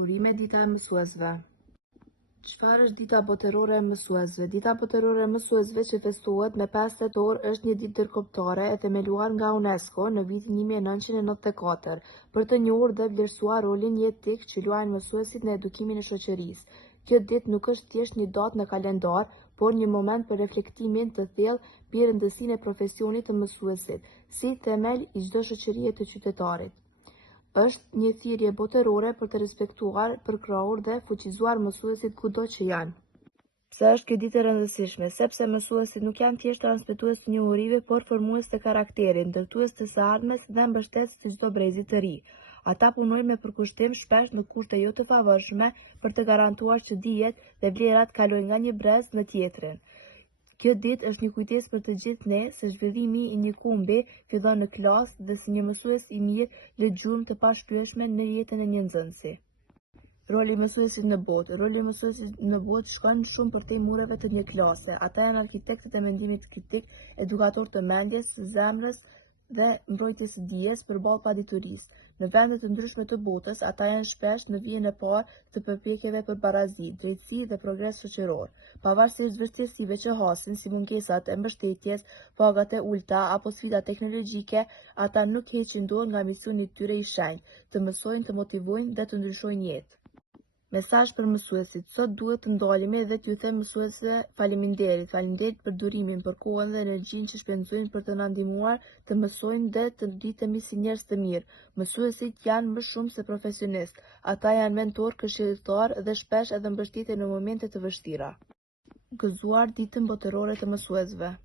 Urime dita e mësuesve. Çfarë është dita botërore e mësuesve? Dita botërore e mësuesve që festohet me 5 tetor është një ditë ndërkombëtare e themeluar nga UNESCO në vitin 1994 për të njohur dhe vlerësuar rolin jetik që luajnë mësuesit në edukimin e shoqërisë. Kjo ditë nuk është thjesht një datë në kalendar, por një moment për reflektimin të thellë mbi rëndësinë e profesionit të mësuesit, si themel i çdo shoqërie të qytetarit. Është një thirrje botërore për të respektuar, përkrahur dhe fuqizuar mësuesit kudo që janë. Pse është kjo ditë e rëndësishme? Sepse mësuesit nuk janë thjesht transmetues të njohurive, por formues të karakterit, ndërtues të së ardhmes dhe mbështetës të çdo brezi të ri. Ata punojnë me përkushtim, shpesh në kushte jo të favorshme, për të garantuar që dijet dhe vlerat kalojnë nga një brez në tjetrin. Kjo ditë është një kujtesë për të gjithë ne se zhvillimi i një kumbi fillon në klasë dhe si një mësues i mirë lë gjurmë të pashlyeshme në jetën e një nxënësi. Roli i mësuesit në botë. Roli i mësuesit në botë shkon shumë përtej mureve të një klase. Ata janë arkitektët e mendimit kritik, edukatorë të mendjes, së zemrës dhe mbrojtjes së dijes përballë paditurisë. Në vende të ndryshme të botës, ata janë shpesh në vijën e parë të përpjekjeve për barazi, drejtësi dhe progres shoqëror. Pavarësisht vështirësive që hasin, si mungesat e mbështetjes, pagat e ulta apo sfida teknologjike, ata nuk heqin dorë nga misioni i tyre i shenjtë, të mësojnë, të motivojnë dhe të ndryshojnë jetë. Mesazh për mësuesit. Sot duhet të ndalemi dhe t'ju them mësuesve faleminderit. Faleminderit për durimin, për kohën dhe energjinë që shpenzojnë për të na ndihmuar të mësojnë dhe të rritemi si njerëz të mirë. Mësuesit janë më shumë se profesionistë. Ata janë mentor, këshilltar dhe shpesh edhe mbështetje në momente të vështira. Gëzuar ditën botërore të mësuesve.